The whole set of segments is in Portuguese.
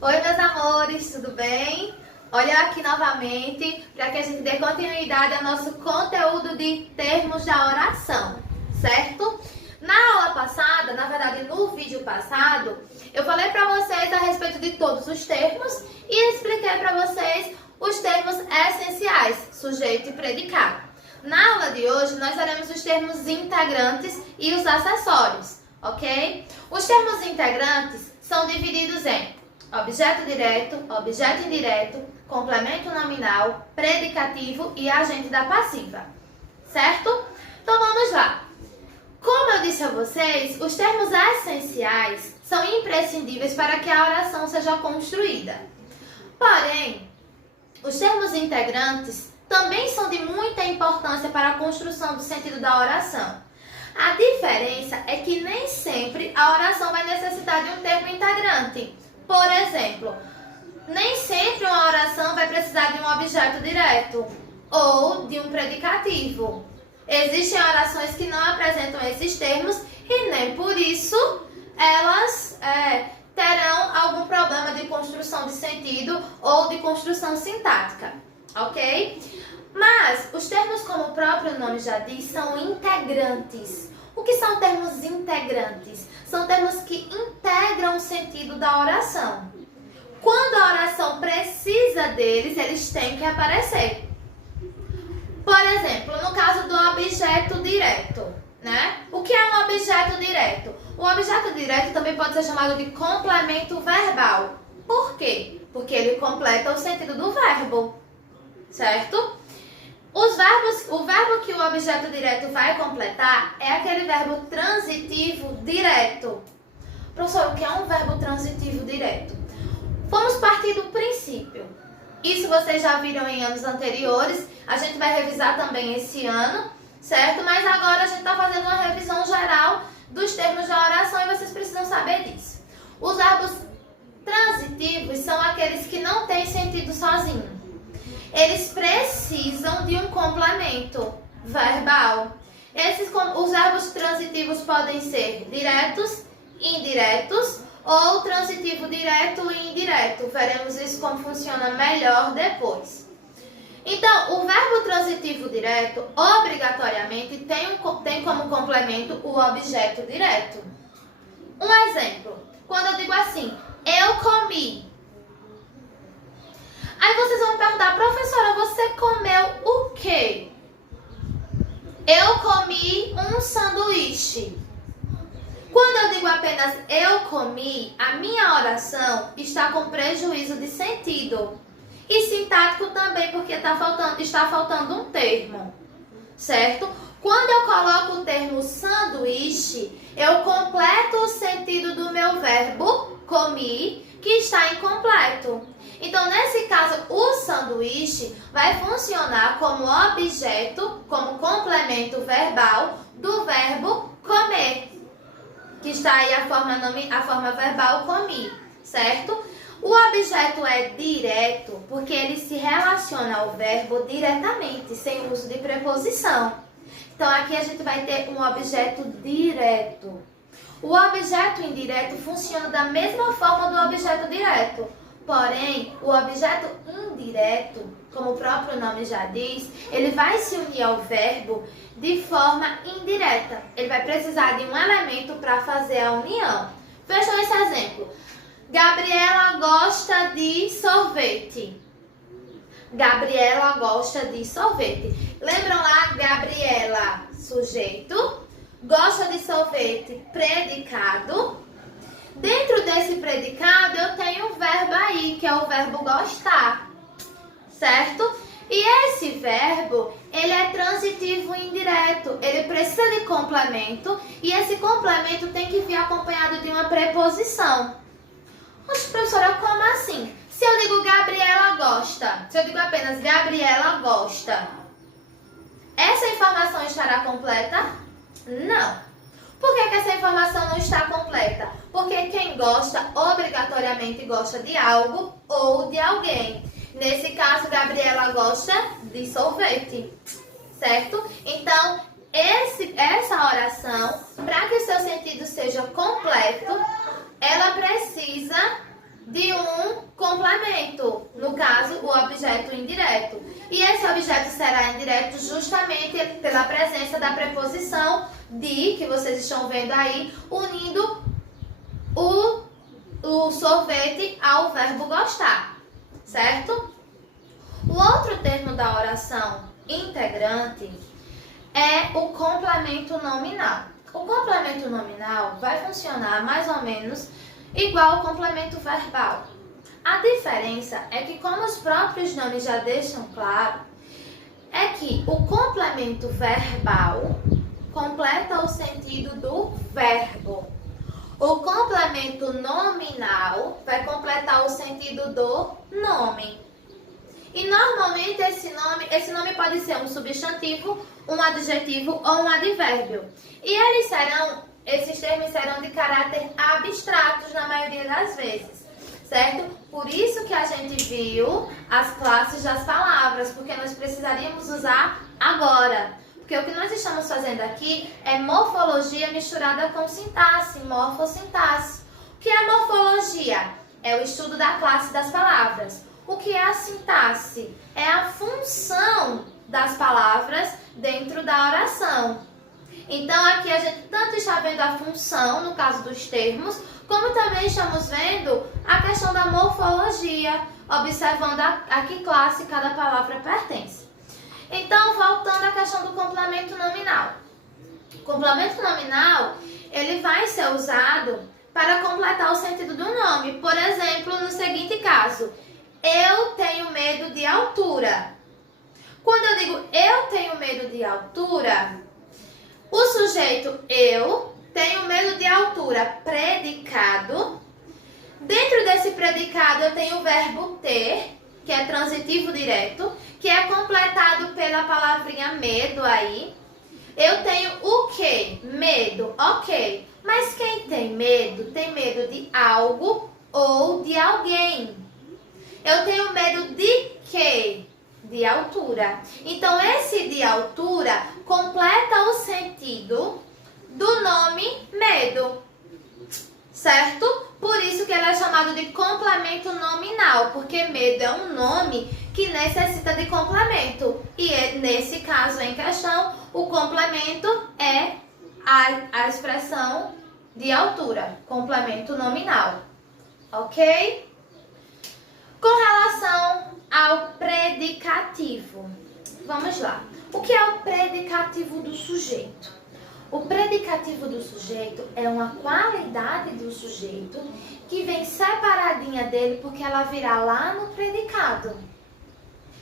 Oi, meus amores, tudo bem? Olha aqui novamente para que a gente dê continuidade ao nosso conteúdo de termos da oração, certo? Na aula passada, na verdade no vídeo passado, eu falei para vocês a respeito de todos os termos e expliquei para vocês os termos essenciais, sujeito e predicado. Na aula de hoje, nós veremos os termos integrantes e os acessórios, ok? Os termos integrantes são divididos em objeto direto, objeto indireto, complemento nominal, predicativo e agente da passiva, certo? Então vamos lá. Como eu disse a vocês, os termos essenciais são imprescindíveis para que a oração seja construída. Porém, os termos integrantes também são de muita importância para a construção do sentido da oração. A diferença é que nem sempre a oração vai necessitar de um termo integrante. Por exemplo, nem sempre uma oração vai precisar de um objeto direto ou de um predicativo. Existem orações que não apresentam esses termos e nem por isso elas terão algum problema de construção de sentido ou de construção sintática, ok? Mas os termos, como o próprio nome já diz, são integrantes. O que são termos integrantes? São termos que integram o sentido da oração. Quando a oração precisa deles, eles têm que aparecer. Por exemplo, no caso do objeto direto, né? O que é um objeto direto? O objeto direto também pode ser chamado de complemento verbal. Por quê? Porque ele completa o sentido do verbo, certo? O verbo que o objeto direto vai completar é aquele verbo transitivo direto. Professor, o que é um verbo transitivo direto? Vamos partir do princípio. Isso vocês já viram em anos anteriores, a gente vai revisar também esse ano, certo? Mas agora a gente está fazendo uma revisão geral dos termos da oração e vocês precisam saber disso. Os verbos transitivos são aqueles que não têm sentido sozinho. Eles precisam de um complemento verbal. Os verbos transitivos podem ser diretos, indiretos ou transitivo direto e indireto. Veremos isso como funciona melhor depois. Então, o verbo transitivo direto obrigatoriamente tem como complemento o objeto direto. Um exemplo, quando eu digo assim, eu comi. Aí vocês vão me perguntar, professora, você comeu o quê? Eu comi um sanduíche. Quando eu digo apenas eu comi, a minha oração está com prejuízo de sentido. E sintático também, porque está faltando um termo, certo? Quando eu coloco o termo sanduíche, eu completo o sentido do meu verbo comi, que está incompleto. Então, nesse caso, o sanduíche vai funcionar como objeto, como complemento verbal do verbo comer, que está aí a forma verbal comi, certo? O objeto é direto porque ele se relaciona ao verbo diretamente, sem uso de preposição. Então, aqui a gente vai ter um objeto direto. O objeto indireto funciona da mesma forma do objeto direto. Porém, o objeto indireto, como o próprio nome já diz, ele vai se unir ao verbo de forma indireta. Ele vai precisar de um elemento para fazer a união. Vejam esse exemplo. Gabriela gosta de sorvete. Gabriela gosta de sorvete. Lembram lá, Gabriela, sujeito, gosta de sorvete, predicado. Dentro desse predicado, eu tenho um verbo aí, que é o verbo gostar, certo? E esse verbo, ele é transitivo indireto, ele precisa de complemento e esse complemento tem que vir acompanhado de uma preposição. Oxe, professora, como assim? Se eu digo Gabriela gosta, se eu digo apenas Gabriela gosta, essa informação estará completa? Não. Por que essa informação não está completa? Porque quem gosta, obrigatoriamente gosta de algo ou de alguém. Nesse caso, Gabriela gosta de sorvete, certo? Então, essa oração, para que o seu sentido seja completo, ela precisa de um complemento, no caso, o objeto indireto. E esse objeto será indireto justamente pela presença da preposição de, que vocês estão vendo aí, unindo o sorvete ao verbo gostar, certo? O outro termo da oração integrante é o complemento nominal. O complemento nominal vai funcionar mais ou menos igual ao complemento verbal. A diferença é que, como os próprios nomes já deixam claro, é que o complemento verbal completa o sentido do verbo. O complemento nominal vai completar o sentido do nome. E normalmente esse nome pode ser um substantivo, um adjetivo ou um advérbio. E esses termos serão de caráter abstratos na maioria das vezes, certo? Por isso que a gente viu as classes das palavras, porque nós precisaríamos usar agora. Porque o que nós estamos fazendo aqui é morfologia misturada com sintaxe, morfossintaxe. O que é morfologia? É o estudo da classe das palavras. O que é a sintaxe? É a função das palavras dentro da oração. Então, aqui a gente tanto está vendo a função, no caso dos termos, como também estamos vendo a questão da morfologia, observando a que classe cada palavra pertence. Então, voltando à questão do complemento nominal. O complemento nominal, ele vai ser usado para completar o sentido do nome. Por exemplo, no seguinte caso: eu tenho medo de altura. Quando eu digo eu tenho medo de altura, o sujeito eu tenho medo de altura, predicado. Dentro desse predicado eu tenho o verbo ter, que é transitivo direto, que é completado pela palavrinha medo aí. Eu tenho o quê? Medo, ok. Mas quem tem medo de algo ou de alguém. Eu tenho medo de quê? De altura. Então, esse de altura completa o sentido do nome medo, certo? Por isso que ele é chamado de complemento nominal, porque medo é um nome que necessita de complemento. E nesse caso em questão, o complemento é a expressão de altura, complemento nominal, ok? Com relação ao predicativo, vamos lá. O que é o predicativo do sujeito? O predicativo do sujeito é uma qualidade do sujeito que vem separadinha dele porque ela virá lá no predicado.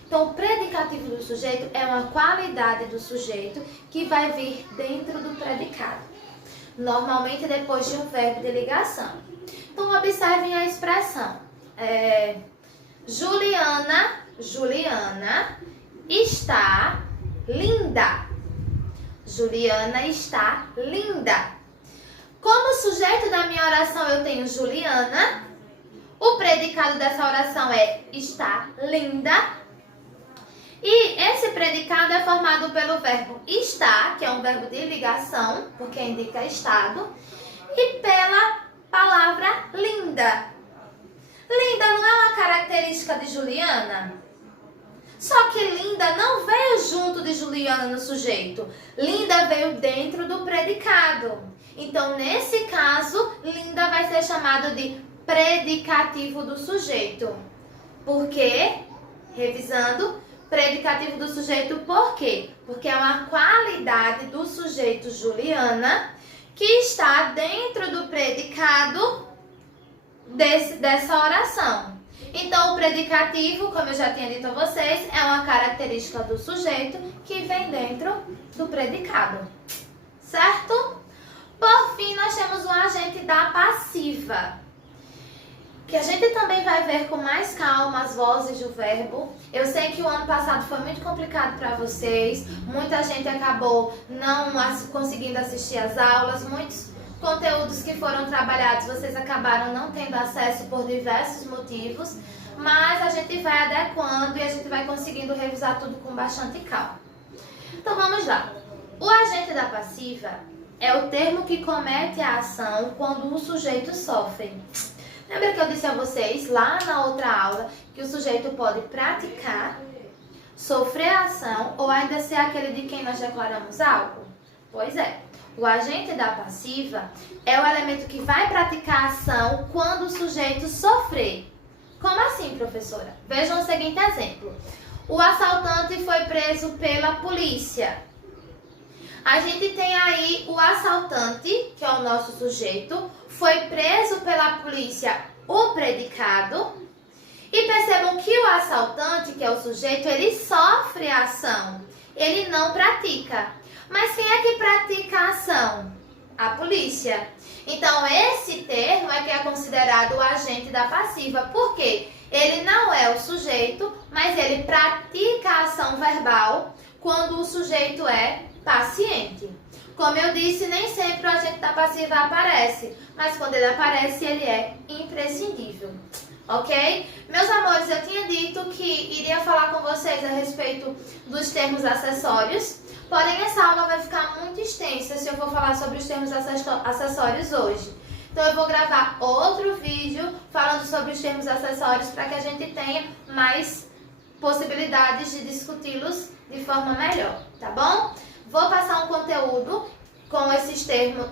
Então, o predicativo do sujeito é uma qualidade do sujeito que vai vir dentro do predicado, normalmente depois de um verbo de ligação. Então, observem a expressão. Juliana está linda. Juliana está linda. Como sujeito da minha oração eu tenho Juliana, o predicado dessa oração é está linda. E esse predicado é formado pelo verbo estar, que é um verbo de ligação, porque indica estado, e pela palavra linda. Linda não é uma característica de Juliana? Só que linda não veio junto de Juliana no sujeito. Linda veio dentro do predicado. Então, nesse caso, linda vai ser chamado de predicativo do sujeito. Por quê? Revisando, predicativo do sujeito por quê? Porque é uma qualidade do sujeito Juliana que está dentro do predicado dessa oração. Então, o predicativo, como eu já tinha dito a vocês, é uma característica do sujeito que vem dentro do predicado, certo? Por fim, nós temos o agente da passiva, que a gente também vai ver com mais calma as vozes do verbo. Eu sei que o ano passado foi muito complicado para vocês, muita gente acabou não conseguindo assistir às aulas, muitos conteúdos que foram trabalhados vocês acabaram não tendo acesso por diversos motivos, mas a gente vai adequando e a gente vai conseguindo revisar tudo com bastante calma. Então vamos lá. O agente da passiva é o termo que comete a ação quando o sujeito sofre. Lembra que eu disse a vocês lá na outra aula que o sujeito pode praticar, sofrer a ação ou ainda ser aquele de quem nós declaramos algo? Pois é, o agente da passiva é o elemento que vai praticar a ação quando o sujeito sofrer. Como assim, professora? Vejam o seguinte exemplo. O assaltante foi preso pela polícia. A gente tem aí o assaltante, que é o nosso sujeito, foi preso pela polícia, o predicado. E percebam que o assaltante, que é o sujeito, ele sofre a ação, ele não pratica. Mas quem é que pratica a ação? A polícia. Então, esse termo é que é considerado o agente da passiva. Por quê? Ele não é o sujeito, mas ele pratica a ação verbal quando o sujeito é paciente. Como eu disse, nem sempre o agente da passiva aparece, mas quando ele aparece, ele é imprescindível. Ok? Meus amores, eu tinha dito que iria falar com vocês a respeito dos termos acessórios, porém essa aula vai ficar muito extensa se eu for falar sobre os termos acessórios hoje. Então eu vou gravar outro vídeo falando sobre os termos acessórios para que a gente tenha mais possibilidades de discuti-los de forma melhor, tá bom? Vou passar um conteúdo com esses termos,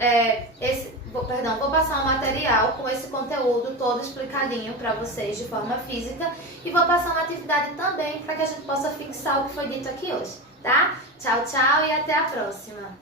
vou passar um material com esse conteúdo todo explicadinho para vocês de forma física e vou passar uma atividade também para que a gente possa fixar o que foi dito aqui hoje, tá? Tchau, tchau e até a próxima!